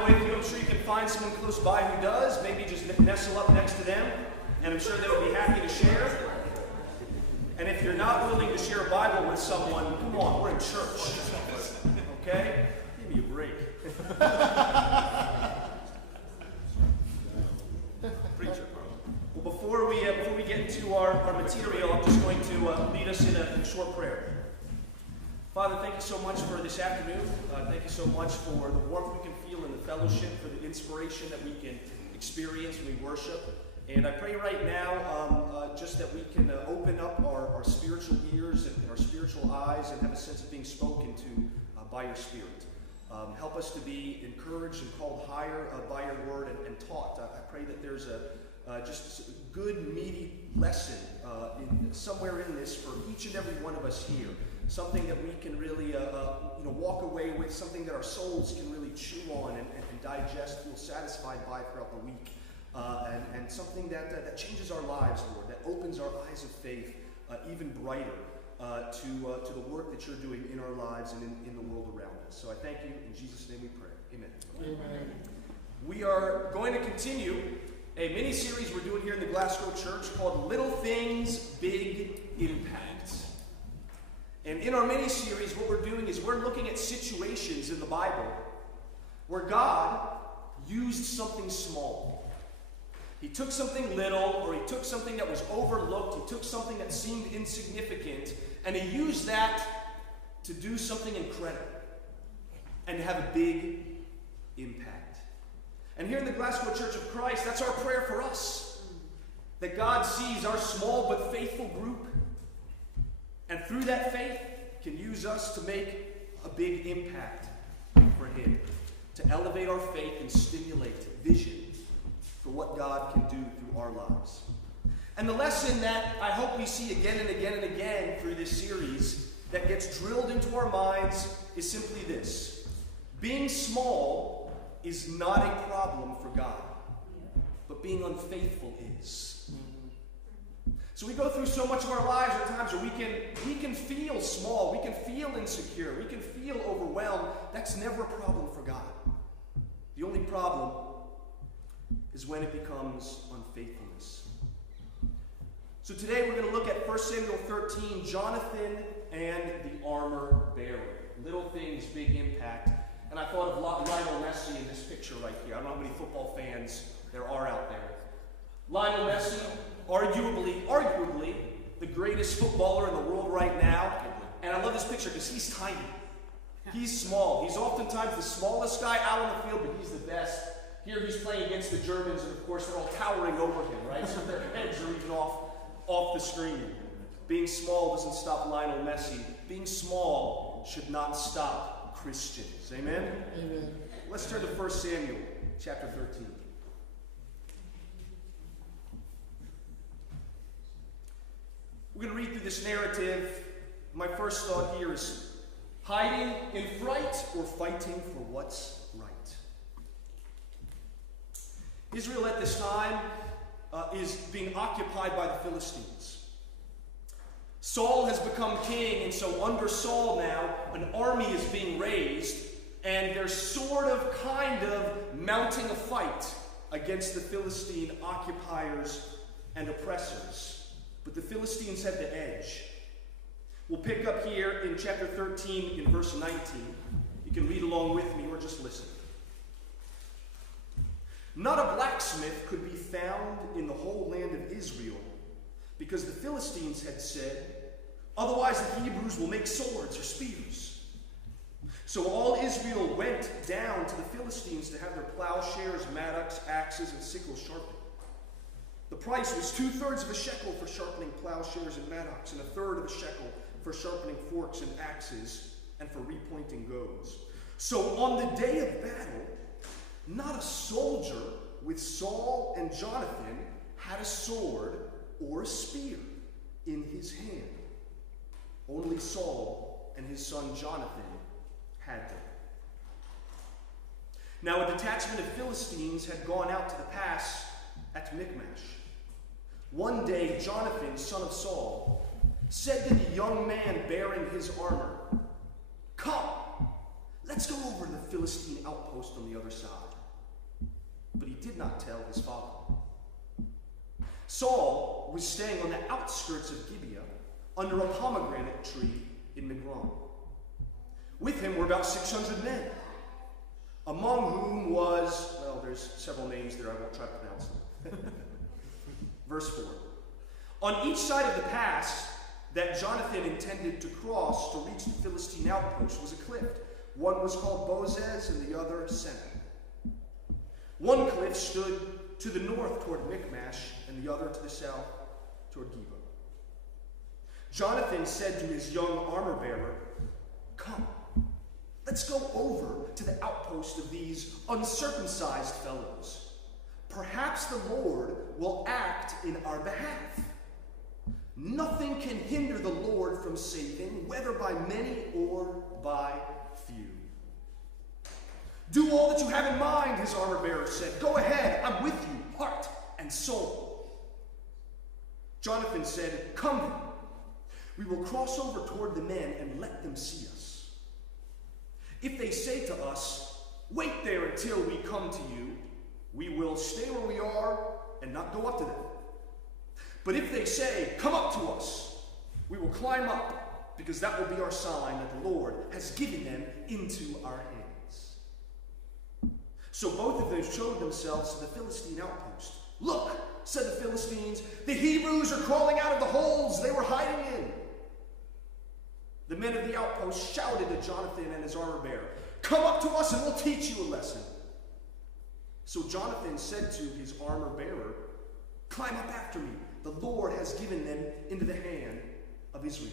Bible with you, I'm sure you can find someone close by who does. Maybe just nestle up next to them, and I'm sure they would be happy to share. And if you're not willing to share a Bible with someone, come on, we're in church. Okay? Give me a break. Preacher. Well, before we get into our material, I'm just going to lead us in a short prayer. Father, thank you so much for this afternoon. Thank you so much for the warmth we can feel in the fellowship, for the inspiration that we can experience when we worship. And I pray right now just that we can open up our spiritual ears and our spiritual eyes and have a sense of being spoken to by your Spirit. Help us to be encouraged and called higher by your word and taught. I pray that there's just a good, meaty lesson somewhere in this for each and every one of us here. Something that we can really walk away with, something that our souls can really chew on and digest, feel satisfied by throughout the week. And something that changes our lives, Lord, that opens our eyes of faith even brighter to the work that you're doing in our lives and in the world around us. So I thank you. In Jesus' name we pray. Amen. Amen. We are going to continue a mini-series we're doing here in the Glasgow church called Little Things, Big Impact. And in our mini-series, what we're doing is we're looking at situations in the Bible where God used something small. He took something little, or he took something that was overlooked, he took something that seemed insignificant, and he used that to do something incredible and to have a big impact. And here in the Glasgow Church of Christ, that's our prayer for us. That God sees our small but faithful group, and through that faith can use us to make a big impact for him. To elevate our faith and stimulate vision for what God can do through our lives. And the lesson that I hope we see again and again and again through this series that gets drilled into our minds is simply this. Being small is not a problem for God, but being unfaithful is. So we go through so much of our lives at times where we can feel small, we can feel insecure, we can feel overwhelmed. That's never a problem for God. The only problem is when it becomes unfaithfulness. So today we're going to look at 1 Samuel 13, Jonathan and the armor bearer. Little things, big impact. And I thought of Lionel Messi in this picture right here. I don't know how many football fans there are out there. Lionel Messi, arguably the greatest footballer in the world right now. And I love this picture because he's tiny. He's small. He's oftentimes the smallest guy out on the field, but he's the best. Here he's playing against the Germans, and of course they're all towering over him, right? So their heads are even off the screen. Being small doesn't stop Lionel Messi. Being small should not stop Christians. Amen? Amen. Let's turn to 1 Samuel chapter 13. We're going to read through this narrative. My first thought here is hiding in fright or fighting for what's right. Israel at this time is being occupied by the Philistines. Saul has become king, and so under Saul now, an army is being raised, and they're kind of mounting a fight against the Philistine occupiers and oppressors. But the Philistines have the edge. We'll pick up here in chapter 13 in verse 19. You can read along with me or just listen. Not a blacksmith could be found in the whole land of Israel, because the Philistines had said, otherwise the Hebrews will make swords or spears. So all Israel went down to the Philistines to have their plowshares, mattocks, axes, and sickles sharpened. The price was 2/3 of a shekel for sharpening plowshares and mattocks, and 1/3 of a shekel for sharpening forks and axes, and for repointing goads. So on the day of battle, not a soldier with Saul and Jonathan had a sword or a spear in his hand. Only Saul and his son Jonathan had them. Now a detachment of Philistines had gone out to the pass at Michmash. One day Jonathan, son of Saul, said to the young man bearing his armor, "Come, let's go over to the Philistine outpost on the other side. But he did not tell his father. Saul was staying on the outskirts of Gibeah under a pomegranate tree in Migron. With him were about 600 men, among whom was, well, there's several names there, I won't try to pronounce them. Verse 4. On each side of the pass that Jonathan intended to cross to reach the Philistine outpost was a cliff. One was called Bozez and the other Seneh. One cliff stood to the north toward Michmash and the other to the south toward Geba. Jonathan said to his young armor-bearer, "Come, let's go over to the outpost of these uncircumcised fellows. Perhaps the Lord will act in our behalf. Nothing can hinder the Lord from saving, whether by many or by few." "Do all that you have in mind," his armor-bearer said. "Go ahead, I'm with you, heart and soul." Jonathan said, "Come then. We will cross over toward the men and let them see us. If they say to us, 'Wait there until we come to you,' we will stay where we are and not go up to them. But if they say, 'Come up to us,' we will climb up, because that will be our sign that the Lord has given them into our hands." So both of them showed themselves to the Philistine outpost. "Look," said the Philistines, "the Hebrews are crawling out of the holes they were hiding in." The men of the outpost shouted to Jonathan and his armor-bearer, "Come up to us and we'll teach you a lesson." So Jonathan said to his armor-bearer, "Climb up after me. The Lord has given them into the hand of Israel."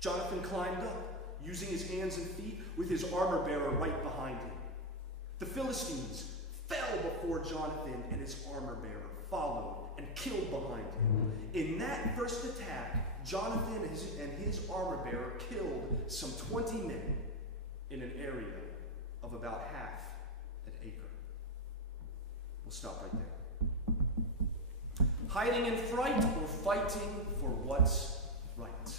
Jonathan climbed up, using his hands and feet, with his armor-bearer right behind him. The Philistines fell before Jonathan, and his armor-bearer followed and killed behind him. In that first attack, Jonathan and his armor-bearer killed some 20 men in an area of about half an acre. We'll stop right there. Hiding in fright or fighting for what's right.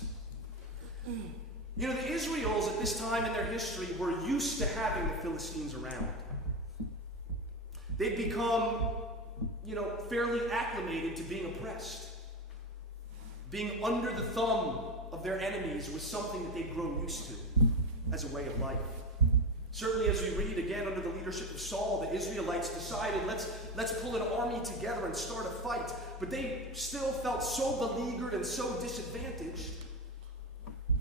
You know, the Israelites at this time in their history were used to having the Philistines around. They'd become, fairly acclimated to being oppressed. Being under the thumb of their enemies was something that they'd grown used to as a way of life. Certainly, as we read again under the leadership of Saul, the Israelites decided, let's pull an army together and start a fight. But they still felt so beleaguered and so disadvantaged.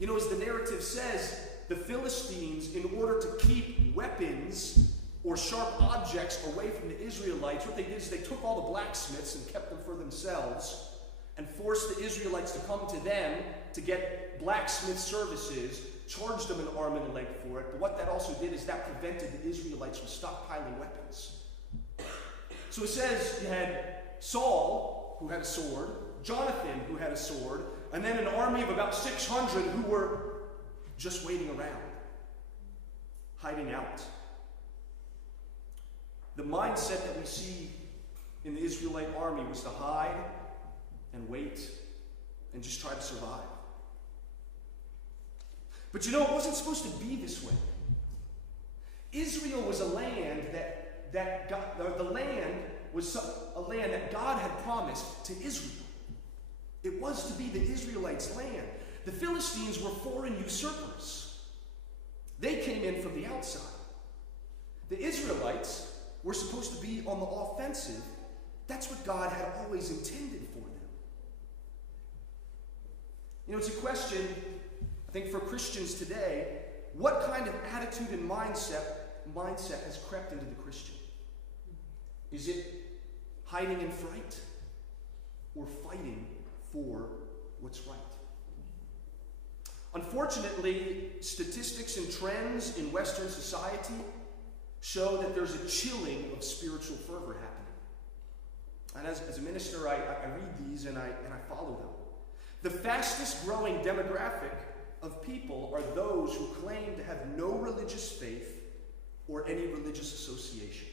As the narrative says, the Philistines, in order to keep weapons or sharp objects away from the Israelites, what they did is they took all the blacksmiths and kept them for themselves, and forced the Israelites to come to them to get blacksmith services, charged them an arm and a leg for it. But what that also did is that prevented the Israelites from stockpiling weapons. So it says you had Saul, who had a sword, Jonathan, who had a sword, and then an army of about 600 who were just waiting around, hiding out. The mindset that we see in the Israelite army was to hide and wait and just try to survive. But it wasn't supposed to be this way. Israel was a land that God had promised to Israel. It was to be the Israelites' land. The Philistines were foreign usurpers. They came in from the outside. The Israelites were supposed to be on the offensive. That's what God had always intended for them. It's a question, I think, for Christians today. What kind of attitude and mindset has crept into the Christian? Is it hiding in fright or fighting for what's right? Unfortunately, statistics and trends in Western society show that there's a chilling of spiritual fervor happening. And as a minister, I read these and I follow them. The fastest growing demographic of people are those who claim to have no religious faith or any religious association.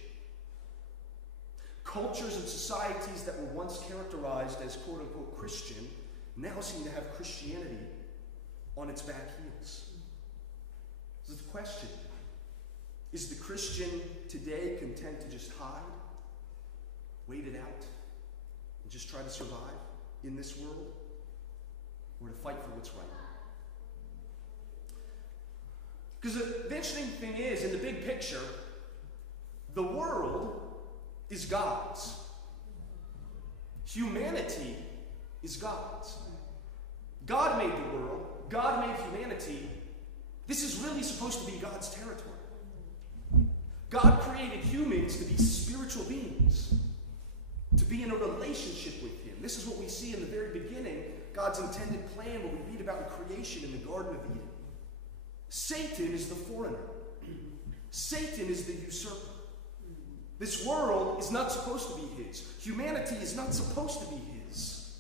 Cultures and societies that were once characterized as quote-unquote Christian now seem to have Christianity on its back heels. So the question, is the Christian today content to just hide, wait it out, and just try to survive in this world? Or to fight for what's right? Because the interesting thing is, in the big picture, the world is God's. Humanity is God's. God made the world. God made humanity. This is really supposed to be God's territory. God created humans to be spiritual beings, to be in a relationship with Him. This is what we see in the very beginning, God's intended plan, what we read about in creation in the Garden of Eden. Satan is the foreigner. Satan is the usurper. This world is not supposed to be His. Humanity is not supposed to be His.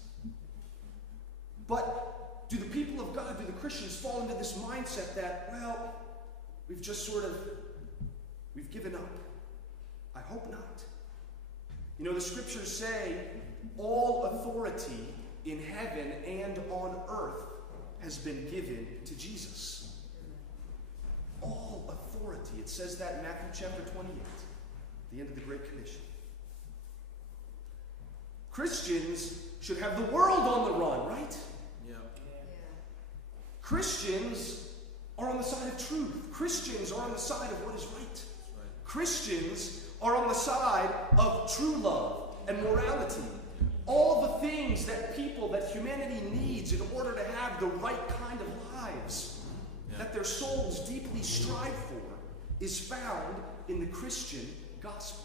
But do the people of God, do the Christians fall into this mindset that, well, we've given up? I hope not. You know, the scriptures say all authority in heaven and on earth has been given to Jesus. All authority. It says that in Matthew chapter 28, the end of the Great Commission. Christians should have the world on the run, right? Yeah. Christians are on the side of truth. Christians are on the side of what is right. Christians are on the side of true love and morality. All the things that humanity needs in order to have the right kind of lives that their souls deeply strive for is found in the Christian gospel.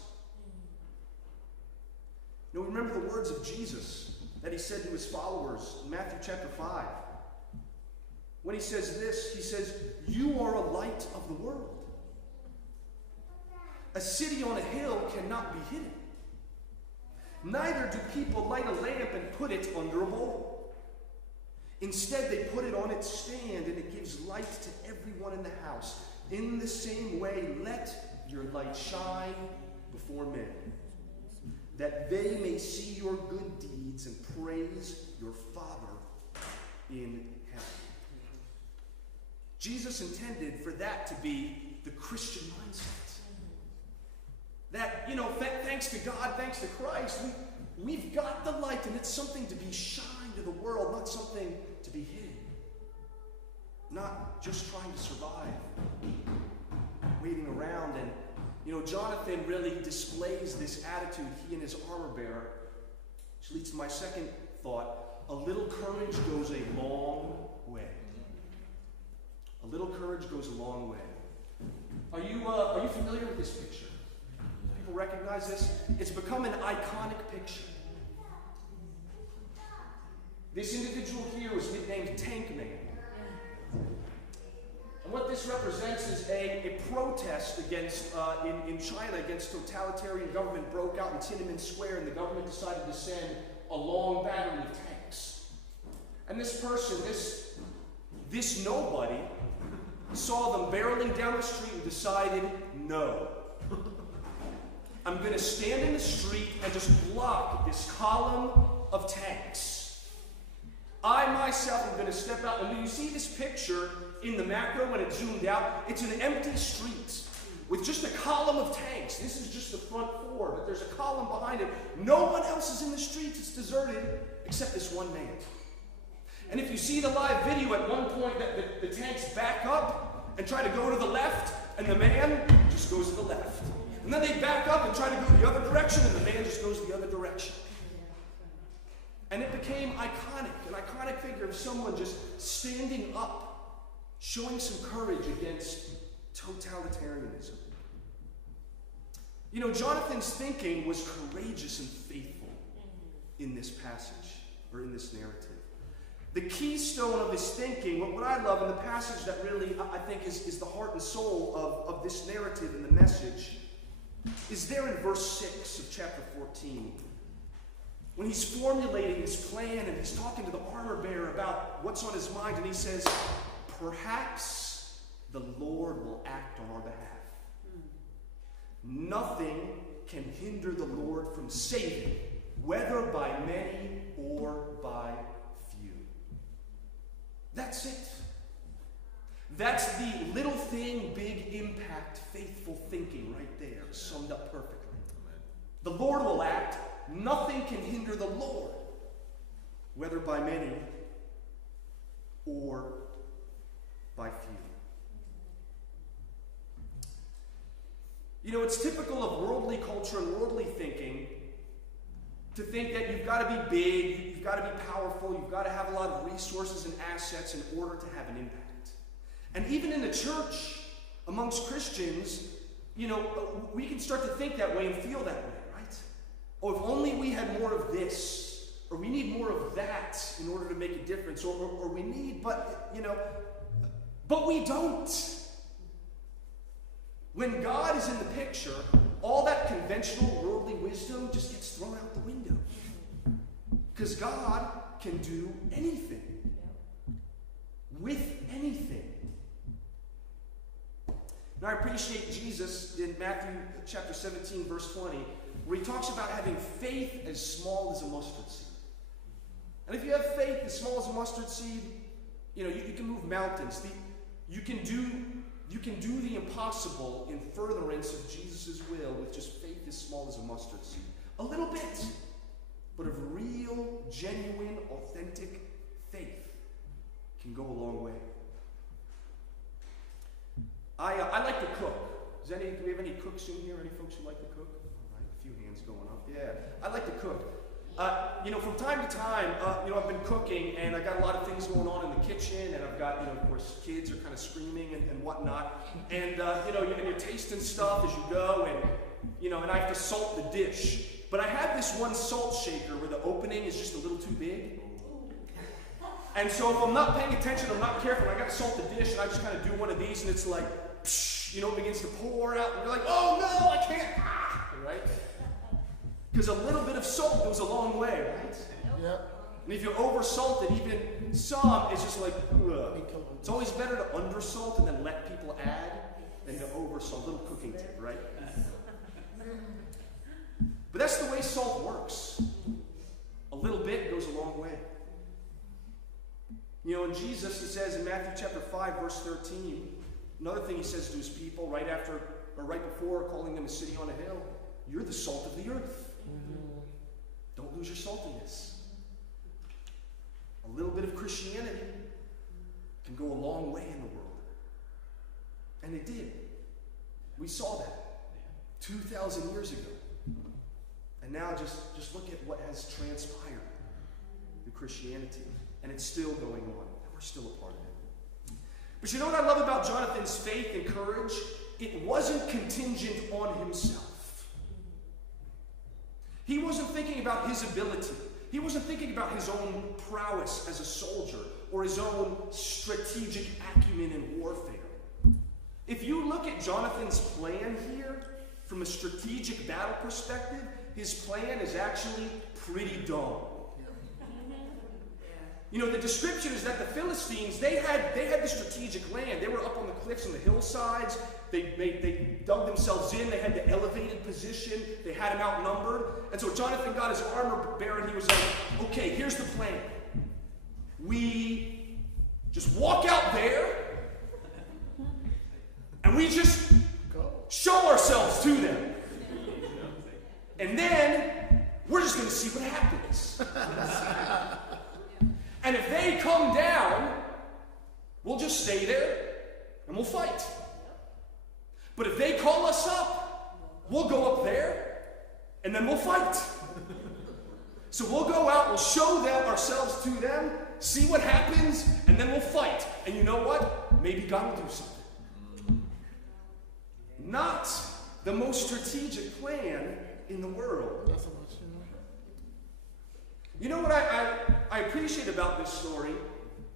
Now remember the words of Jesus that He said to His followers in Matthew chapter 5. When He says this, He says, "You are a light of the world. A city on a hill cannot be hidden. Neither do people light a lamp and put it under a bowl. Instead, they put it on its stand, and it gives light to everyone in the house. In the same way, let your light shine before men, that they may see your good deeds and praise your Father in heaven." Jesus intended for that to be the Christian mindset. That, thanks to God, thanks to Christ, we've got the light, and it's something to be shined to the world, not something to be hidden. Not just trying to survive, waiting around. And, Jonathan really displays this attitude, he and his armor bearer, which leads to my second thought. A little courage goes a long way. A little courage goes a long way. Are you familiar with this picture? People recognize this? It's become an iconic picture. This individual here was nicknamed Tank Man. And what this represents is a protest against, in China, against totalitarian government broke out in Tiananmen Square, and the government decided to send a long battery of tanks. And this person, this nobody, saw them barreling down the street and decided, no. I'm going to stand in the street and just block this column of tanks. I myself am going to step out. And do you see this picture in the macro when it zoomed out? It's an empty street with just a column of tanks. This is just the front four, but there's a column behind it. No one else is in the streets. It's deserted except this one man. And if you see the live video, at one point that the tanks back up and try to go to the left, and the man just goes to the left. And then they back up and try to go the other direction, and the man just goes the other direction. And it became iconic, an iconic figure of someone just standing up, showing some courage against totalitarianism. Jonathan's thinking was courageous and faithful in this passage, or in this narrative. The keystone of his thinking, what I love in the passage that really, I think, is the heart and soul of this narrative and the message, is there in verse 6 of chapter 14. When he's formulating his plan and he's talking to the armor bearer about what's on his mind, and he says, perhaps the Lord will act on our behalf. Nothing can hinder the Lord from saving, whether by many or by few. That's it. That's the little thing, big impact, faithful thinking right there, summed up perfectly. The Lord will act. Nothing can hinder the Lord, whether by many or by few. You know, it's typical of worldly culture and worldly thinking to think that you've got to be big, you've got to be powerful, you've got to have a lot of resources and assets in order to have an impact. And even in the church, amongst Christians, you know, we can start to think that way and feel that way, right? Oh, if only we had more of this, or we need more of that in order to make a difference, or we need, but, you know, but we don't. When God is in the picture, all that conventional worldly wisdom just gets thrown out the window. Because God can do anything. With anything. Now I appreciate Jesus in Matthew chapter 17, verse 20, where he talks about having faith as small as a mustard seed. And if you have faith as small as a mustard seed, you know, you can move mountains. You can do the impossible in furtherance of Jesus' will with just faith as small as a mustard seed. A little bit, but of real, genuine, authentic faith can go a long way. I like to cook. Do we have any cooks in here? Any folks who like to cook? All right, a few hands going up. Yeah, I like to cook. You know, from time to time, you know, I've been cooking, and I got a lot of things going on in the kitchen, and I've got, you know, of course, kids are kind of screaming and whatnot, and you know, you're tasting stuff as you go, and you know, and I have to salt the dish. But I have this one salt shaker where the opening is just a little too big, and so if I'm not paying attention, I'm not careful, I got to salt the dish, and I just kind of do one of these, and it's like, psh, you know, it begins to pour out, and you're like, oh no, I can't, right? Because a little bit of salt goes a long way, right? Yep. And if you oversalt it, even some, it's just like, ugh. It's always better to undersalt and then let people add than to oversalt. Little cooking tip, right? But that's the way salt works. A little bit goes a long way. You know, and Jesus, he says in Matthew chapter 5, verse 13, another thing he says to his people right after, or right before calling them a city on a hill, you're the salt of the earth. Mm-hmm. Don't lose your saltiness. A little bit of Christianity can go a long way in the world. And it did. We saw that 2,000 years ago. And now just look at what has transpired through Christianity. And it's still going on. And we're still a part of it. But you know what I love about Jonathan's faith and courage? It wasn't contingent on himself. He wasn't thinking about his ability. He wasn't thinking about his own prowess as a soldier or his own strategic acumen in warfare. If you look at Jonathan's plan here from a strategic battle perspective, his plan is actually pretty dumb. You know, the description is that the Philistines, they had the strategic land. They were up on the cliffs and the hillsides. They dug themselves in. They had the elevated position. They had him outnumbered. And so Jonathan got his armor bearer and he was like, okay, here's the plan. We just walk out there and we just show ourselves to them. And then we're just going to see what happens. And if they come down, we'll just stay there and we'll fight. But if they call us up, we'll go up there and then we'll fight. So we'll go out, we'll show them ourselves to them, see what happens, and then we'll fight. And you know what? Maybe God will do something. Not the most strategic plan in the world. You know what I appreciate about this story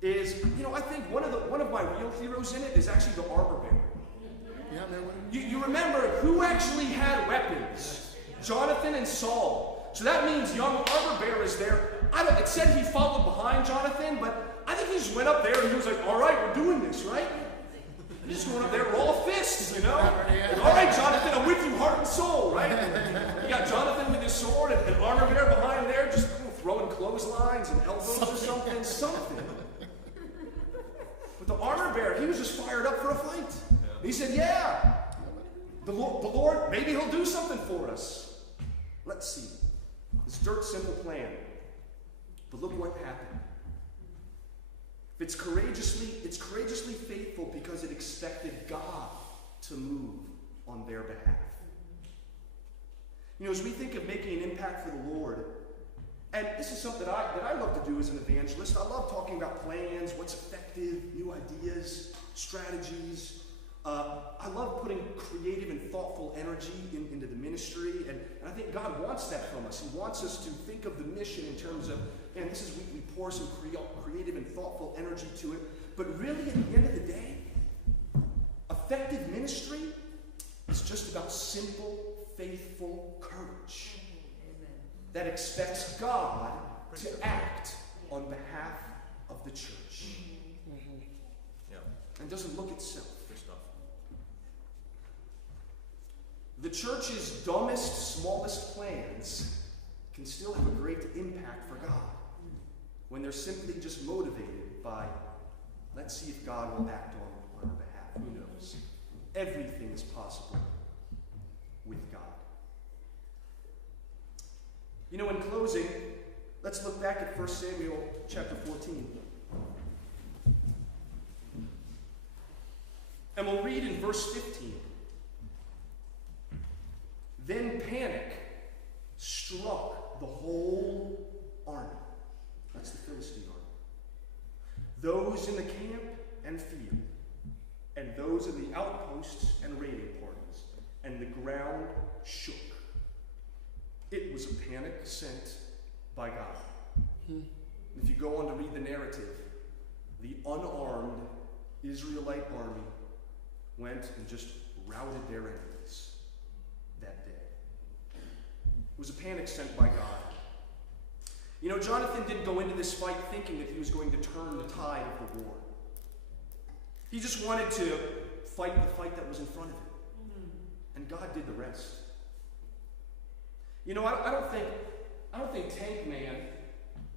is, you know, I think one of my real heroes in it is actually the armor bearer. Yeah, you remember who actually had weapons? Jonathan and Saul. So that means young armor bearer is there. It said he followed behind Jonathan, but I think he just went up there and he was like, all right, we're doing this, right? He's just going up there, we're all fists, you know? All right, Jonathan, I'm with you, heart and soul, right? You got Jonathan with his sword and armor bearer behind there, just throwing clotheslines and elbows or something. But the armor bearer, he was just firing And he said, yeah, the Lord, maybe he'll do something for us. Let's see. This dirt simple plan. But look what happened. It's courageously faithful because it expected God to move on their behalf. You know, as we think of making an impact for the Lord, and this is something that I love to do as an evangelist. I love talking about plans, what's effective, new ideas, strategies. I love putting creative and thoughtful energy into the ministry, and I think God wants that from us. He wants us to think of the mission in terms of, man, this is we pour some creative and thoughtful energy to it. But really, at the end of the day, effective ministry is just about simple, faithful courage that expects God to act on behalf of the church. Yeah. And doesn't look at self. Good stuff. The church's dumbest, smallest plans can still have a great impact for God when they're simply just motivated by, let's see if God will act on our behalf. Who knows? Everything is possible with God. You know, in closing, let's look back at 1 Samuel chapter 14. And we'll read in verse 15. Then panic struck the whole army. That's the Philistine army. Those in the camp and field, and those in the outposts and raiding parties, and the ground shook. It was a panic sent by God. If you go on to read the narrative, the unarmed Israelite army went and just routed their enemies that day. It was a panic sent by God. You know, Jonathan didn't go into this fight thinking that he was going to turn the tide of the war. He just wanted to fight the fight that was in front of him. And God did the rest. You know, I don't think Tank Man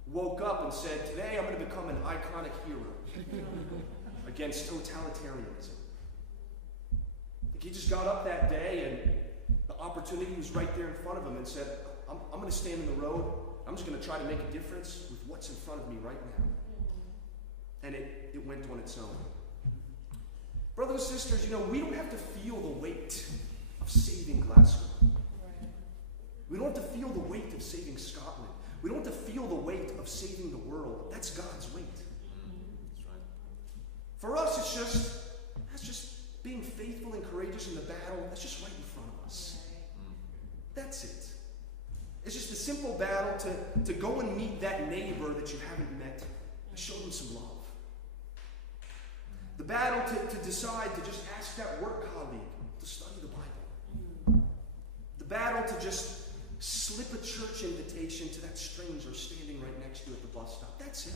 woke up and said, today I'm going to become an iconic hero against totalitarianism. He just got up that day and the opportunity was right there in front of him and said, I'm going to stand in the road. I'm just going to try to make a difference with what's in front of me right now. And it went on its own. Brothers and sisters, you know, we don't have to feel the weight of saving Glasgow. We don't have to feel the weight of saving Scotland. We don't have to feel the weight of saving the world. That's God's weight. That's right. For us, that's just being faithful and courageous in the battle. That's just right in front of us. That's it. It's just a simple battle to go and meet that neighbor that you haven't met and show them some love. The battle to decide to just ask that work colleague to study the Bible. The battle to just slip a church invitation to that stranger standing right next to you at the bus stop. That's it.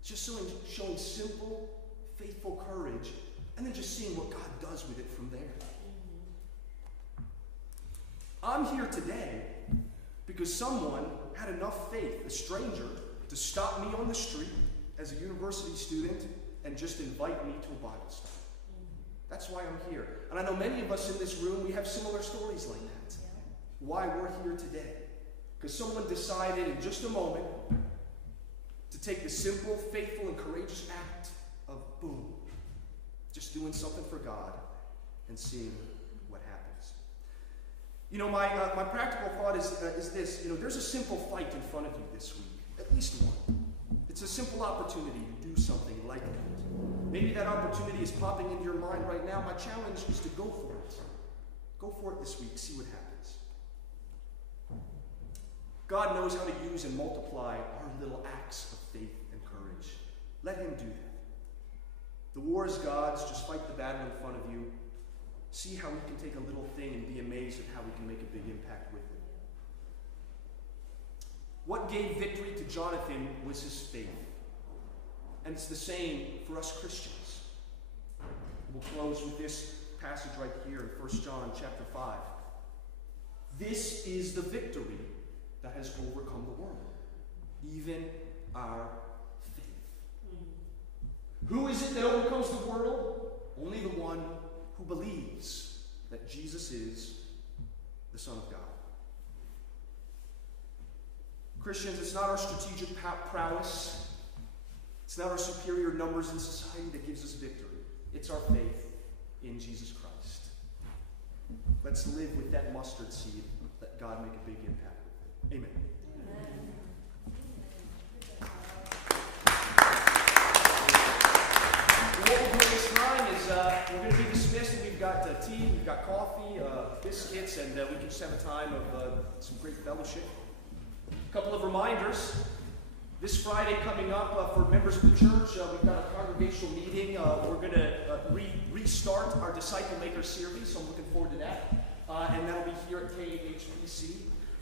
It's just showing simple, faithful courage, and then just seeing what God does with it from there. I'm here today because someone had enough faith, a stranger, to stop me on the street as a university student and just invite me to a Bible study. That's why I'm here. And I know many of us in this room, we have similar stories like that. Why we're here today. Because someone decided in just a moment to take the simple, faithful, and courageous act of, boom, just doing something for God and seeing what happens. You know, my practical thought is this. You know, there's a simple fight in front of you this week. At least one. It's a simple opportunity to do something like that. Maybe that opportunity is popping into your mind right now. My challenge is to go for it. Go for it this week. See what happens. God knows how to use and multiply our little acts of faith and courage. Let him do that. The war is God's. Just fight the battle in front of you. See how we can take a little thing and be amazed at how we can make a big impact with it. What gave victory to Jonathan was his faith. And it's the same for us Christians. We'll close with this passage right here in 1 John chapter 5. This is the victory that has overcome the world, even our faith. Who is it that overcomes the world? Only the one who believes that Jesus is the Son of God. Christians, it's not our strategic prowess, it's not our superior numbers in society that gives us victory. It's our faith in Jesus Christ. Let's live with that mustard seed. Let God make a big impact with it. Amen. What we'll do at this time is we're going to be dismissed, and we've got tea, we've got coffee, biscuits, and we can just have a time of some great fellowship. A couple of reminders. This Friday coming up for members of the church, we've got a congregational meeting. We're going to restart our Disciple Maker series, so I'm looking forward to that. And that'll be here at KHPC.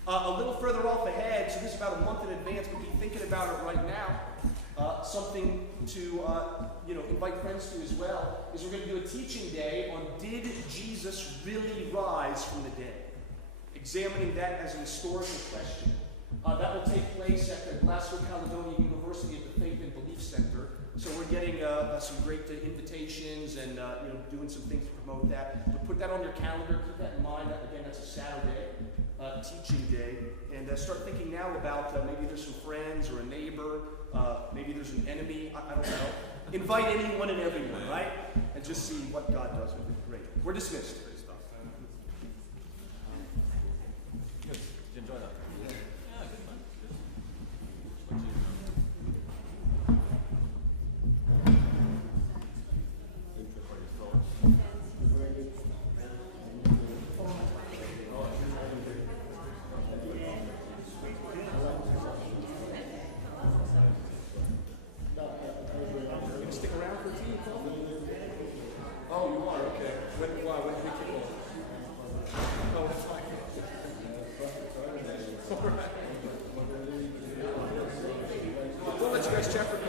A little further off ahead, so this is about a month in advance, but be thinking about it right now. Something to invite friends to as well, is we're going to do a teaching day on Did Jesus Really Rise from the Dead? Examining that as an historical question. That will take place at the Glasgow University at the Faith and Belief Center. So we're getting some great invitations and doing some things to promote that. But put that on your calendar. Keep that in mind. Again, that's a Saturday teaching day. And start thinking now about maybe there's some friends or a neighbor. Maybe there's an enemy. I don't know. Invite anyone and everyone, right? And just see what God does with it. Great. We're dismissed. Good. Did you enjoy that? Well, let's guys check for